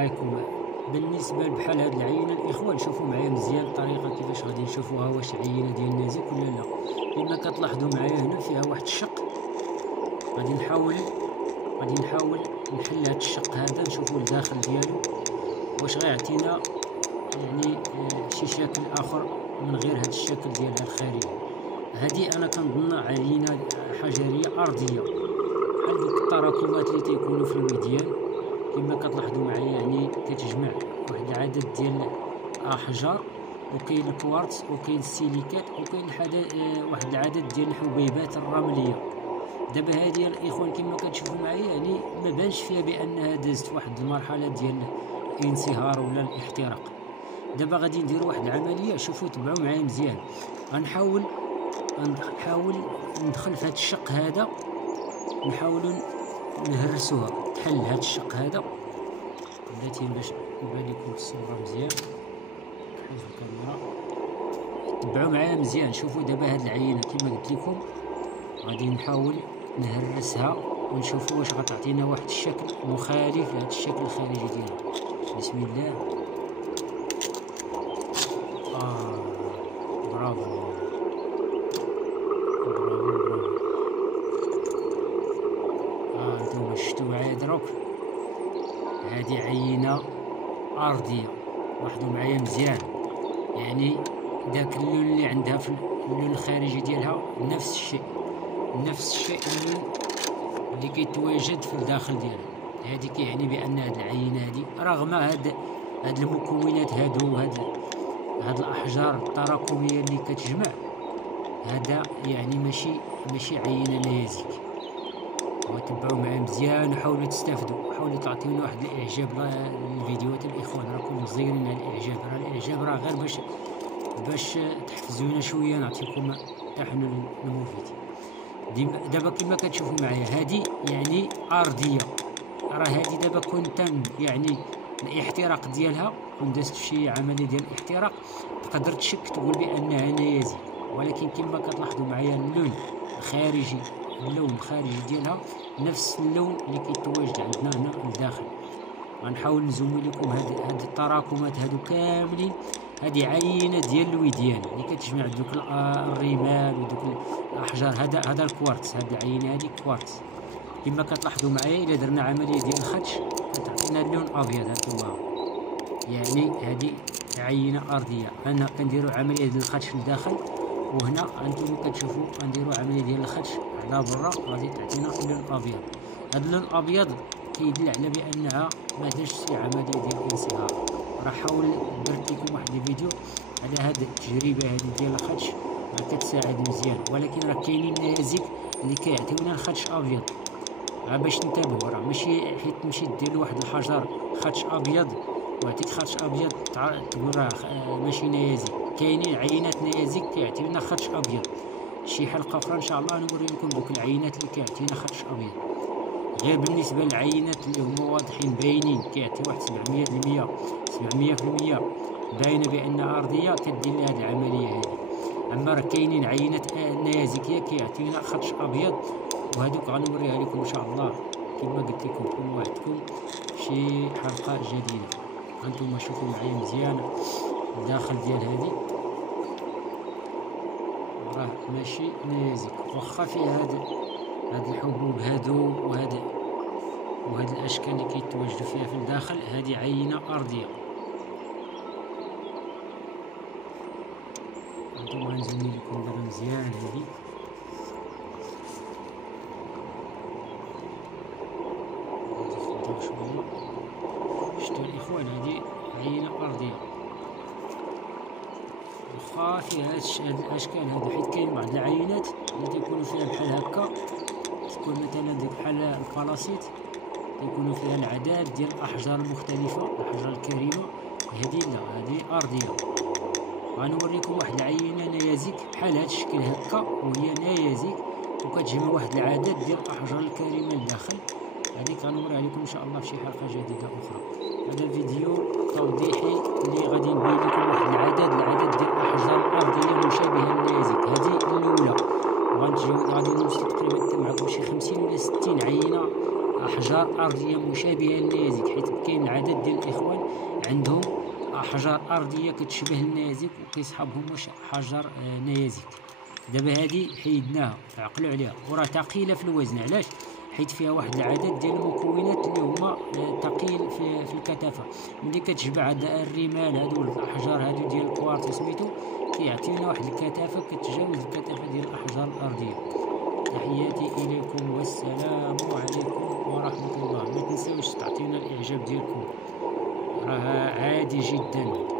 رايكم بالنسبه بحال هاد العينه الاخوان؟ شوفوا معايا مزيان الطريقه كيفاش غادي نشوفوها، واش عينه ديال نازك ولا لا. كما كتلاحظوا معايا هنا فيها واحد الشق، غادي نحاول نحل هاد الشق هذا، نشوفوا الداخل ديالو واش غيعطينا يعني شي شكل اخر من غير هاد الشكل ديالها الخارجي. هادي انا كنظن عينه حجريه ارضيه بحال دوك التراكمات اللي تيكونوا في الوديان. كما كتلاحظوا معايا يعني كتجمع واحد العدد ديال الاحجار، وكاين الكوارتز وكاين السيليكات وكاين واحد العدد ديال الحبيبات الرمليه. دابا هذه الاخوان كما كتشوفوا معايا يعني ما بانش فيها بانها دازت واحد المرحله ديال الانصهار ولا الاحتراق. دابا غادي نديروا واحد العمليه، شوفوا تبعوا معايا مزيان. غنحاول ندخل في هذا الشق هذا، نحاولوا نهرسوها تحل هذا الشق هذا. بلاتي باش يبان لكم الصوره مزيان، حيت الكاميرا تبعوا معايا مزيان. شوفوا دابا هاد العينه كما قلت لكم غادي نحاول نهرسها ونشوفوا واش غتعطينا واحد الشكل مخالف لهذا الشكل الخارجي ديالها. بسم الله. برافو انتم شفتوا معايا دروك، هذه عينه ارضيه. لاحظوا معايا مزيان، يعني داك اللون اللي عندها في اللون الخارجي ديالها نفس الشيء اللون اللي كيتواجد في الداخل ديالها. هذه كيعني بان هذه العينه هذه رغم هاد المكونات هاد الاحجار التراكميه اللي كتجمع، هذا يعني ماشي عينه نيازك. وتبعوا معايا مزيان وحاولوا تستافدوا، حاولوا تعطيونا واحد الاعجاب للفيديوهات الاخوان. راكم مزيرين على الاعجاب، الاعجاب راه غير باش تحفزونا شويه، نعطيكم حتى حنا المفيد. دابا كما كتشوفوا معايا هذه يعني ارضيه، راه هذه دابا كون تم يعني الاحتراق ديالها، كون دازت في شي عمليه ديال الاحتراق تقدر تشك تقول بانها نيازك. ولكن كما كتلاحظوا معايا اللون الخارجي ديالها نفس اللون اللي كيتواجد عندنا هنا لداخل. غنحاول نزوم لكم هاد التراكمات هادو كاملين. هذه عينه ديال الوديان اللي كتجمع دوك الرمال ودوك الاحجار. هذا الكوارتز، هذه العينه هذه كوارتز. كما كتلاحظوا معايا الا درنا عمليه ديال الخدش كتعطينا اللون ابيض. هانتوما يعني هذه عينه ارضيه. انا كنديروا عمليه ديال الخدش لداخل، وهنا انتم كتشوفوا كنديروا عمليه ديال الخدش على برا، غادي تعطينا اللون ابيض. هذا اللون الابيض كيدل على بانها ما دازتش شي عمليه ديال الانصهار. راه حاول درت لكم واحد الفيديو على هاد التجربه هذه ديال الخدش، راه كتساعد مزيان. ولكن راه كاينين نيازك اللي كيعطيونا الخدش ابيض، باش ننتبهوا. راه ماشي حيت تمشي دير واحد الحجر خدش ابيض ويعطيك خدش ابيض تقول راه ماشي نيازك. كاينين عينات نيازك كيعطيونا خدش ابيض. شي حلقه اخرى ان شاء الله نوري لكم دوك العينات اللي كيعطينا خدش ابيض. غير بالنسبه للعينات اللي هما واضحين باينين كيعطي واحد 700% باينه بانها ارضيه، كدير لها هذه العمليه هذه. اما راه كاينين عينات نيازكيه كيعطينا خدش ابيض، وهذوك غنوريها لكم ان شاء الله كما قلت لكم. كل وعدتكم شي حلقه جديده. انتم شوفوا معايا مزيان الداخل ديال هذه، راه ماشي نيازك واخا فيه هاد الحبوب هادو وهاد الاشكال اللي كيتواجدوا فيها في الداخل. هذه عينه ارضيه. انتم غنزوم لكم دابا مزيان هذه. شفتوا الاخوان هذه عينه ارضيه واخا فيها هاد الاشكال هادو، حيت كاين بعض العينات اللي تيكونوا فيها بحال هكا، تكون مثلا ديك بحال البلاصيت تيكونوا فيها العدد ديال الاحجار المختلفه، الاحجار الكريمه. هذه لا، هذه ارضيه. غنوريكم واحد العينه نيازك بحال هاد الشكل هكا، وهي نيازك وكتجمع واحد العدد ديال الاحجار الكريمه لداخل. هذيك غنوريها لكم ان شاء الله في شي حلقه جديده اخرى. هذا الفيديو توضيحي اللي غادي نبين لكم واحد العدد ديال الاحجار الارضيه مشابهه للنيازك. هذه الاولى، غادي نوصل تقريبا معكم شي 50 ولا 60 عينه احجار ارضيه مشابهه للنيازك، حيت كاين عدد ديال الاخوان احجار ارضيه كتشبه النيازك وكيصحابهم واش حجر نيازك. دابا هادي حيدناها، عقلوا عليها، وراه ثقيله في الوزن. علاش؟ حيت فيها واحد العدد ديال المكونات اللي هما ثقيل في الكثافه. ملي كتجمع هاد الرمال هادو الاحجار هادو ديال الكوارتز سميتو كيعطيونا واحد الكثافه كتجاوز الكثافه ديال الاحجار الارضيه. تحياتي اليكم والسلام عليكم ورحمه الله. ما تنساوش تعطيونا الاعجاب ديالكم، راه عادي جدا.